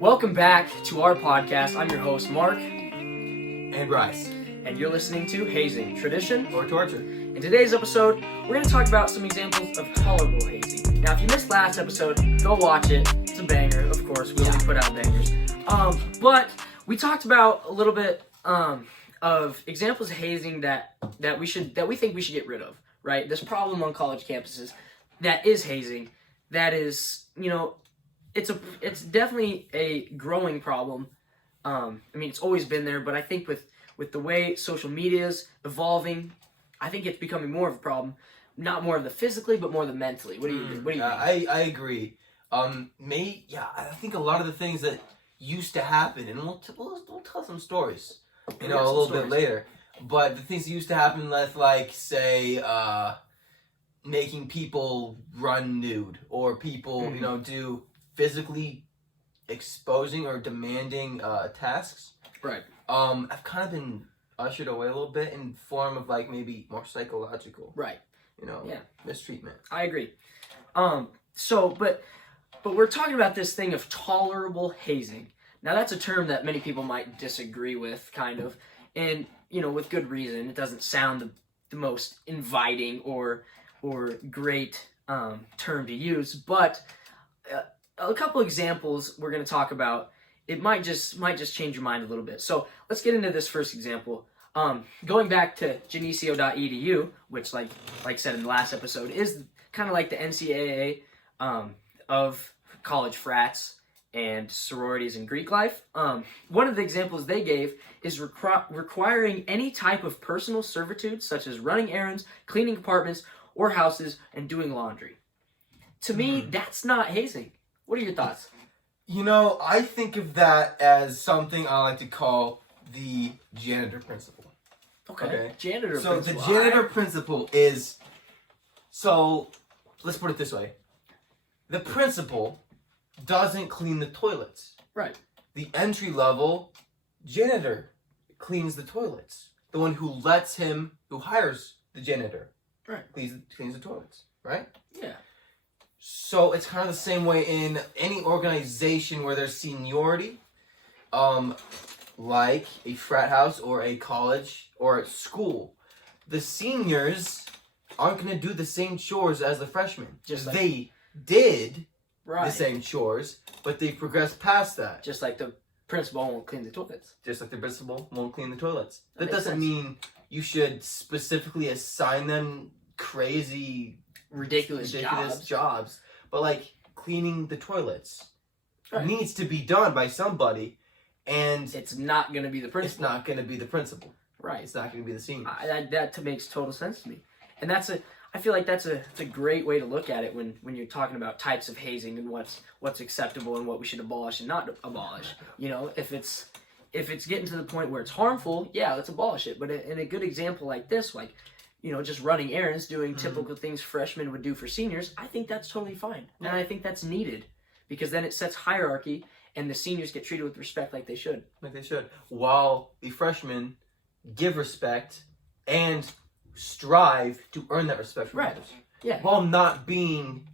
Welcome back to our podcast. I'm your host, Mark. And Bryce. And you're listening to Hazing, Tradition or Torture. In today's episode, we're going to talk about some examples of tolerable hazing. Now, if you missed last episode, go watch it. It's a banger, of course. We only put out bangers. But we talked about a little bit of examples of hazing that we think we should get rid of, right? This problem on college campuses that is hazing, that is, it's definitely a growing problem. It's always been there, but I think with the way social media is evolving, I think it's becoming more of a problem. Not more of the physically, but more the mentally. What do you think? I agree. I think a lot of the things that used to happen, and we'll tell some stories, a little bit later. But the things that used to happen, say, making people run nude, or people, do physically exposing or demanding tasks. Right. I've kind of been ushered away a little bit in form of maybe more psychological. Right. Mistreatment. I agree. But we're talking about this thing of tolerable hazing. Now that's a term that many people might disagree with, kind of, and with good reason. It doesn't sound the most inviting or great term to use, but a couple examples we're going to talk about. It might just change your mind a little bit. So let's get into this first example. Going back to geneseo.edu, which, like said in the last episode, is kind of like the NCAA of college frats and sororities and Greek life. One of the examples they gave is requiring any type of personal servitude, such as running errands, cleaning apartments or houses, and doing laundry. To me, that's not hazing. What are your thoughts? I think of that as something I like to call the janitor principle. Okay. Janitor so principle. So the janitor principle is, let's put it this way. The principal doesn't clean the toilets. Right. The entry level janitor cleans the toilets. The one who hires the janitor. Right. Cleans the toilets. Right? Yeah. So it's kind of the same way in any organization where there's seniority, like a frat house or a college or a school. The seniors aren't going to do the same chores as the freshmen. They did the same chores, but they progressed past that. Just like the principal won't clean the toilets. That doesn't mean you should specifically assign them crazy, ridiculous jobs. But cleaning the toilets needs to be done by somebody, and it's not going to be the principal. It's not going to be the principal. Right. It's not going to be the senior. That makes total sense to me, and I feel like that's a great way to look at it when you're talking about types of hazing and what's acceptable and what we should abolish and not abolish. If it's getting to the point where it's harmful, yeah, let's abolish it. But in a good example like this, just running errands, doing typical things freshmen would do for seniors, I think that's totally fine. And I think that's needed, because then it sets hierarchy and the seniors get treated with respect like they should. While the freshmen give respect and strive to earn that respect from others. Yeah. While not being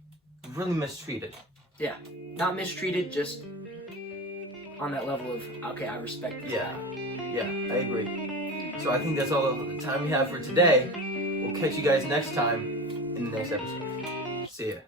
really mistreated. Yeah. Not mistreated, just on that level of, okay, I respect this. Yeah, I agree. So I think that's all the time we have for today. We'll catch you guys next time in the next episode. See ya.